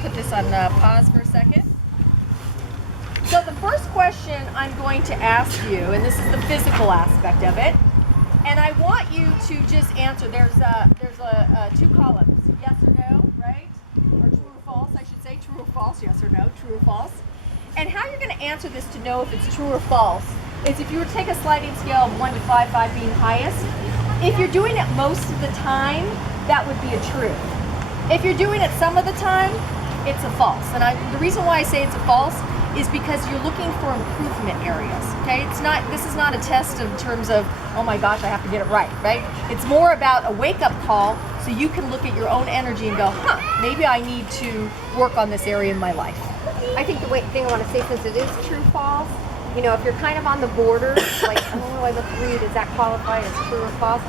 put this on pause for a second. So the first question I'm going to ask you, and this is the physical aspect of it, and I want you to just answer. There's two columns, yes or no, right? Or true or false, I should say. True or false, yes or no, true or false. And how you're going to answer this to know if it's true or false is if you were to take a sliding scale of 1 to 5, 5 being highest. If you're doing it most of the time, that would be a true. If you're doing it some of the time, it's a false. And the reason why I say it's a false is because you're looking for improvement areas. Okay, this is not a test in terms of, oh my gosh, I have to get it right? It's more about a wake-up call so you can look at your own energy and go, maybe I need to work on this area in my life. I think the thing I want to say, since it is true false, you know, if you're kind of on the border, like, oh, I look 3, does that qualify as true or false?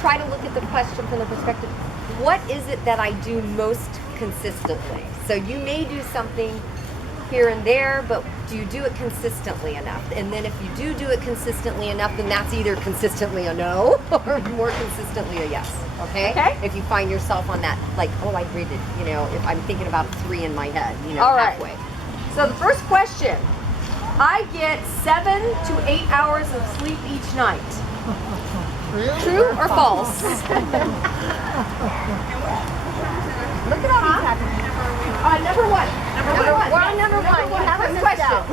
Try to look at the question from the perspective, what is it that I do most consistently? So you may do something here and there, but do you do it consistently enough? And then if you do it consistently enough, then that's either consistently a no or more consistently a yes. Okay? If you find yourself on that, like, oh, I read it, you know, if I'm thinking about 3 in my head, you know, all halfway. Right. So the first question, I get 7 to 8 hours of sleep each night. True or false? Look at all these happening. Number one. We're on number one. You haven't missed out.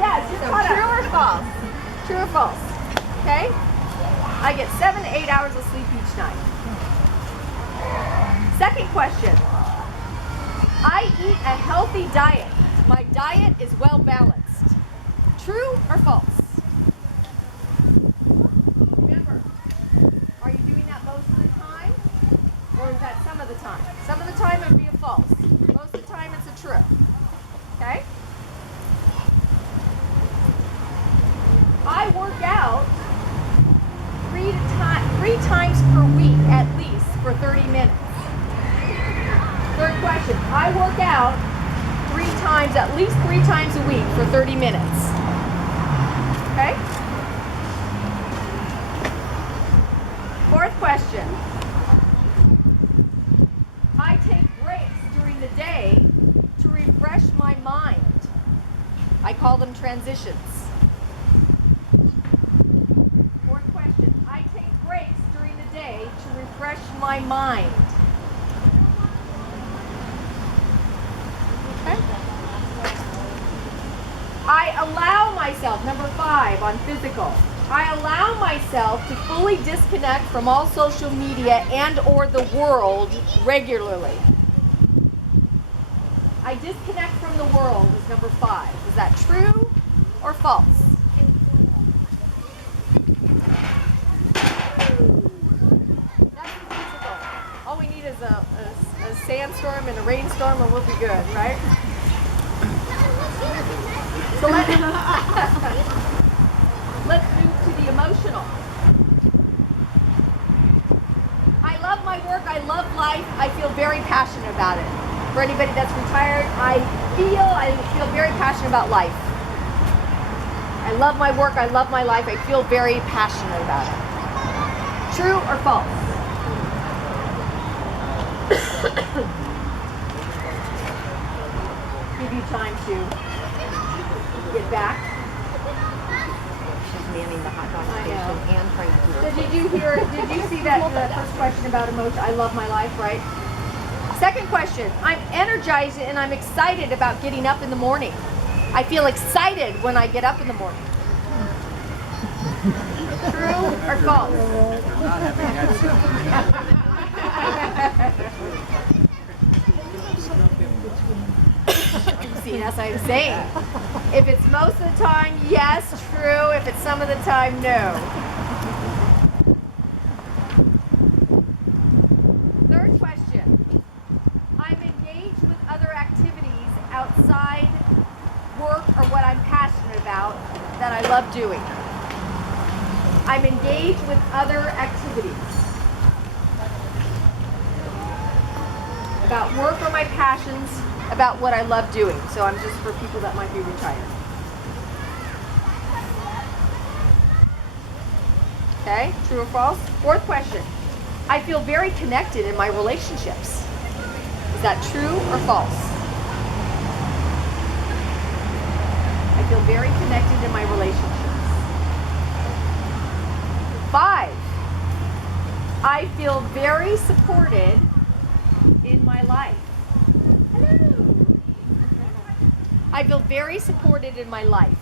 Yes, true or false? True or false? Okay. I get 7 to 8 hours of sleep each night. Second question. I eat a healthy diet. My diet is well balanced. True or false? Remember, are you doing that most of the time? Or is that some of the time? Some of the time it would be a false. Most of the time it's a true. Okay? I work out 3 times per week at least for 30 minutes. Third question. I work out at least 3 times a week for 30 minutes. Okay? Fourth question. I take breaks during the day to refresh my mind. I call them transitions. Fourth question. I take breaks during the day to refresh my mind. Okay. I allow myself, number 5 on physical, I allow myself to fully disconnect from all social media and or the world regularly. I disconnect from the world is number 5. Is that true or false? That's physical. All we need is a sandstorm and a rainstorm and we'll be good, right? So let's move to the emotional. I love my work, I love life, I feel very passionate about it. For anybody that's retired, I feel very passionate about life. I love my work, I love my life, I feel very passionate about it. True or false? Give you time to get back. She's manning the hot dog station and trying to keep So did you see that the first question about emotion? I love my life, right? Second question, I'm energized and I'm excited about getting up in the morning. I feel excited when I get up in the morning. True or false? See, that's what I'm saying. If it's most of the time, yes, true. If it's some of the time, no. Third question. I'm engaged with other activities outside work or what I'm passionate about that I love doing. I'm engaged with other activities about work or my passions, about what I love doing. So I'm just for people that might be retired. Okay, true or false? Fourth question. I feel very connected in my relationships. Is Is that true or false? I feel very connected in my relationships. 5. I feel very supported in my life. Hello. I feel very supported in my life.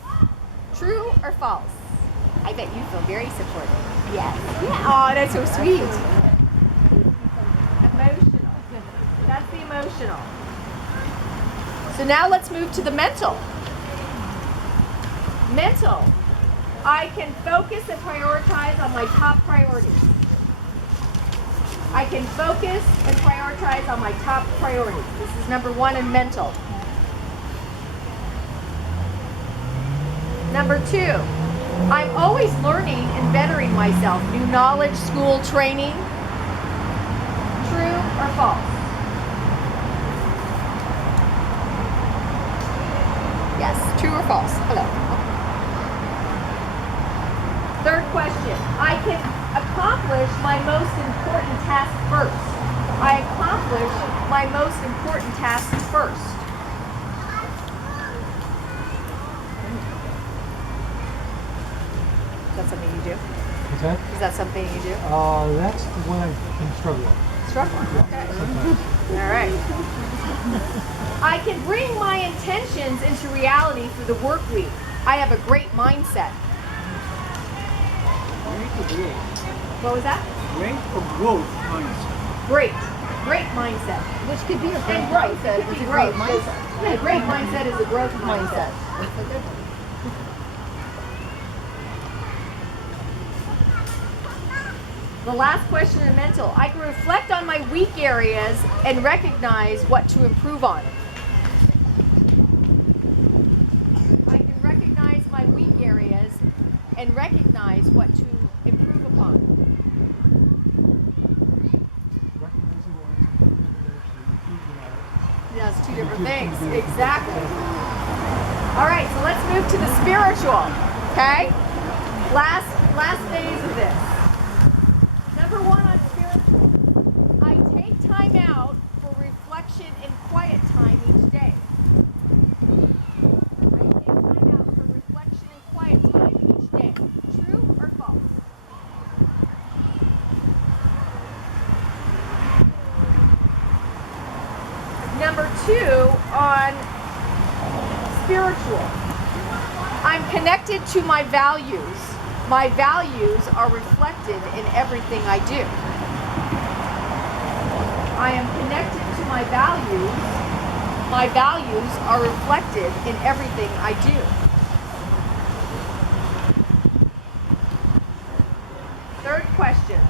True or false? I bet you feel very supported. Yes. Yeah. Oh, that's so sweet. Emotional. That's the emotional. So now let's move to the mental. Mental. I can focus and prioritize on my top priorities. I can focus and prioritize on my top priorities. This is number 1 in mental. Number 2, I'm always learning and bettering myself. New knowledge, school, training. True or false? Yes, true or false? Hello. Third question. I can accomplish my most important task first. I accomplish my most important task first. Is that something you do? What's that? Is that something you do? That's the one I can struggle with. Struggle. Okay. All right. I can bring my intentions into reality for the work week. I have a great mindset. What was that? Great or growth mindset? Great. Great mindset. Which could be a great And growth. mindset. It could be growth. Yeah, a great mindset is a growth mindset. The last question in mental. I can reflect on my weak areas and recognize what to improve on. I can recognize my weak areas and recognize what to improve upon. Recognizing what is important and actually improving on it. That's 2 different things. Exactly. All right, so let's move to the spiritual. Okay? Last phase of this. Number 1 on spiritual. I take time out for reflection and quiet time each day. I take time out for reflection and quiet time each day. True or false? Number 2 on spiritual. I'm connected to my values. My values are reflected in everything I do. I am connected to my values. My values are reflected in everything I do. Third question.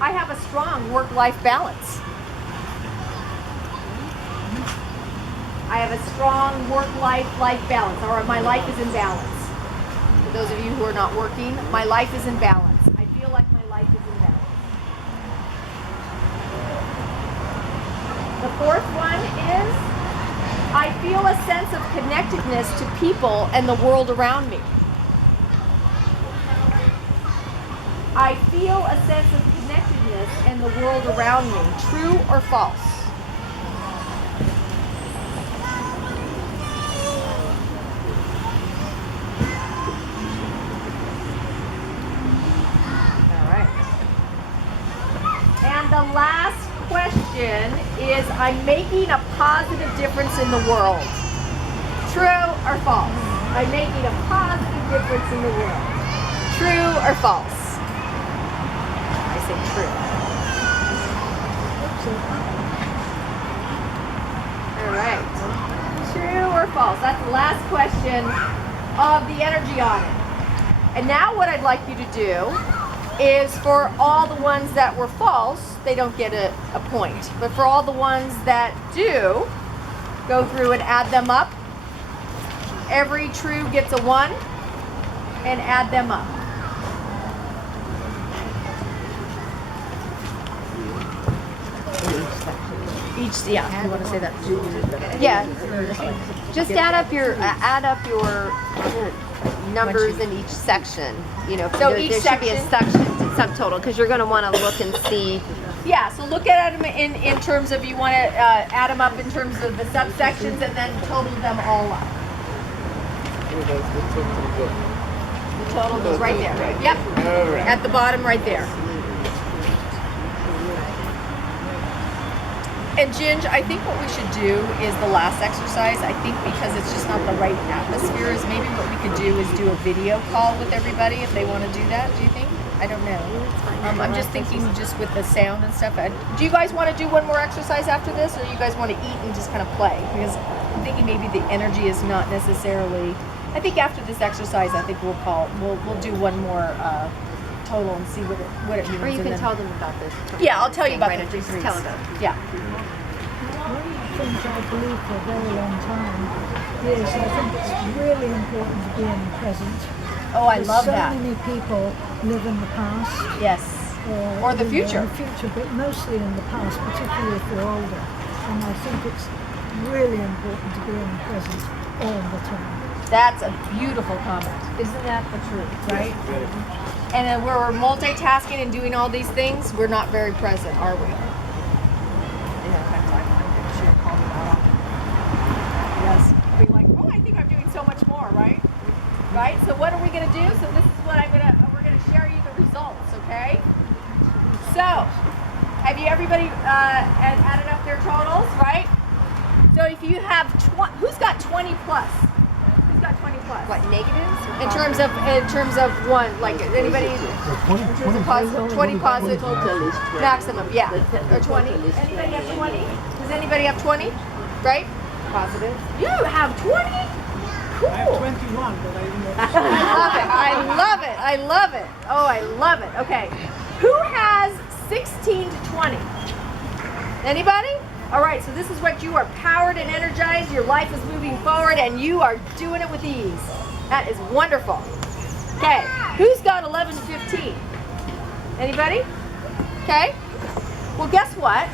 I have a strong work-life balance. I have a strong work-life balance, or my life is in balance. For those of you who are not working, my life is in balance. I feel like my life is in balance. The fourth one is, I feel a sense of connectedness to people and the world around me. I feel a sense of connectedness and the world around me. True or false? The last question is, I'm making a positive difference in the world. True or false? I'm making a positive difference in the world. True or false? I say true. All right. True or false? That's the last question of the energy audit. And now what I'd like you to do is, for all the ones that were false, they don't get a point. But for all the ones that do, go through and add them up. Every true gets a 1, and add them up. Yeah. You want to say that? Yeah. Just add up your numbers in each section. You know, So there each should be a section? section subtotal, because you're going to want to look and see Yeah, so look at them in terms of you want to add them up in terms of the subsections and then total them all up. The total goes right there. Yep. At the bottom right there. And Ginge, I think what we should do is the last exercise. I think because it's just not the right atmosphere, is maybe what we could do is do a video call with everybody if they want to do that. Do you think? I don't know. I'm just thinking just with the sound and stuff. Do you guys want to do one more exercise after this, or you guys want to eat and just kind of play? Because I'm thinking maybe the energy is not necessarily. I think after this exercise, I think we'll do one more total and see what it means. Or you can tell them about this. Yeah, I'll tell you about Right, the 3 just threes. tell them about it. Yeah. One of the things I believe for a very long time is I think it's really important to be in the present. Oh, I love so that. many people live in the past. Yes. Or the you know, future. in the future, but mostly in the past, particularly if they're older. And I think it's really important to be in the present all the time. That's a beautiful comment. Isn't that the truth, right? And then we're multitasking and doing all these things, we're not very present, are we? Yes. Be like, oh, I think I'm doing so much more, right? Right? So what are we gonna do? So this is what we're gonna share you the results, okay? So, have you everybody added up their totals, right? So if you have, who's got 20 plus? Who's got 20 plus? What, negatives? Or In terms of one, like anybody, in terms of positive, 20 positive, maximum, yeah, or 20. Anybody have 20? Does anybody have 20? Right? positive? You have 20? Cool. I have 21, but I didn't know. I love it. I love it. Oh, I love it. Okay. Who has 16 to 20? Anybody? All right, so this is what you are powered and energized. Your life is moving forward and you are doing it with ease. That is wonderful. Okay, who's got 11 to 15? Anybody? Okay. Well, guess what?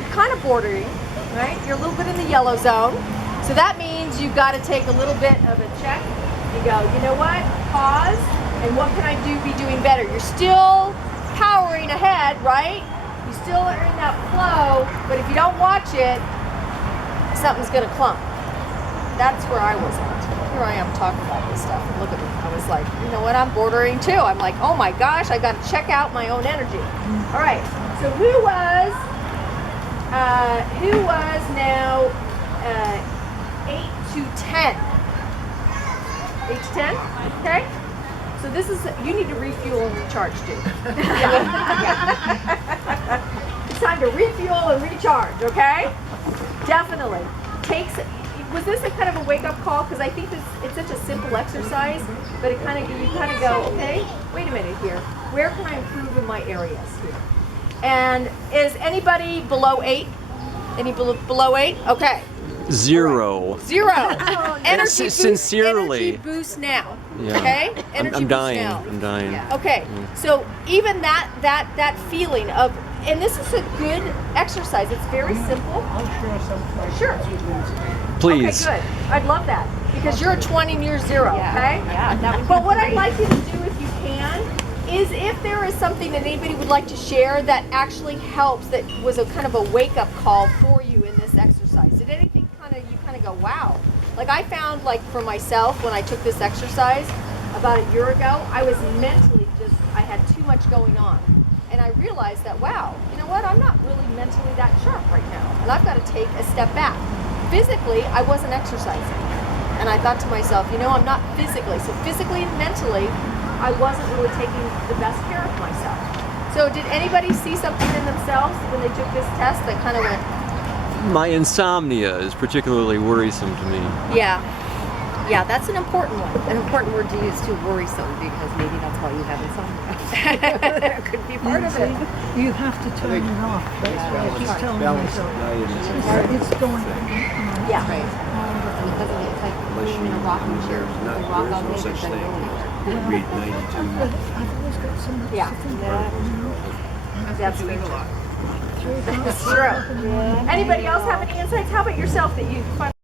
You're kind of bordering, right? You're a little bit in the yellow zone. So that means you've got to take a little bit of a check. You go, you know what? Pause. And what can I be doing better? You're still powering ahead, right? You still are in that flow, but if you don't watch it, something's gonna clump. That's where I was at. Here I am talking about this stuff. And look at me. I was like, you know what? I'm bordering too. I'm like, oh my gosh, I got to check out my own energy. All right. So who was now 8 to 10? 8 to 10. Okay. So this is, you need to refuel and recharge too. It's time to refuel and recharge, okay? Definitely. Was this a kind of a wake-up call? Because I think it's such a simple exercise, but you kind of go, okay, wait a minute here. Where can I improve in my areas here? And is anybody below 8? Any below 8? Okay. 0. 0. Energy boost, Sincerely. Energy boost now. Yeah. Okay. Energy I'm boost dying. now. I'm dying. Yeah. Okay. So even that feeling of, and this is a good exercise. It's very simple. I'll share some questions Sure. with Lindsay. Please. Okay, good. I'd love that because you're a 20 and you're 0. Yeah. Okay. Yeah, that would be But what great. I'd like you to do, if you can, is if there is something that anybody would like to share that actually helps, that was a kind of a wake-up call for you in this exercise. Did anything you kind of go, wow? Like I found, like for myself, when I took this exercise about a year ago, I was mentally I had too much going on. And I realized that, wow, you know what? I'm not really mentally that sharp right now. And I've got to take a step back. Physically, I wasn't exercising. And I thought to myself, you know, I'm not physically. So physically and mentally, I wasn't really taking the best care of myself. So did anybody see something in themselves when they took this test that kind of went, My insomnia is particularly worrisome to me. yeah. Yeah, that's an important one. An important word to use too, worrisome, because maybe that's why you have insomnia. That could be part of it. You have to turn it off. That's what I keep telling myself. It's going on. Yeah. Right. And it doesn't get like being in a rocking chair. You rock all day, but then really. Read 92. But I've always got so much Yeah. to think about, you know. That's true. Anybody else have any insights? How about yourself that you find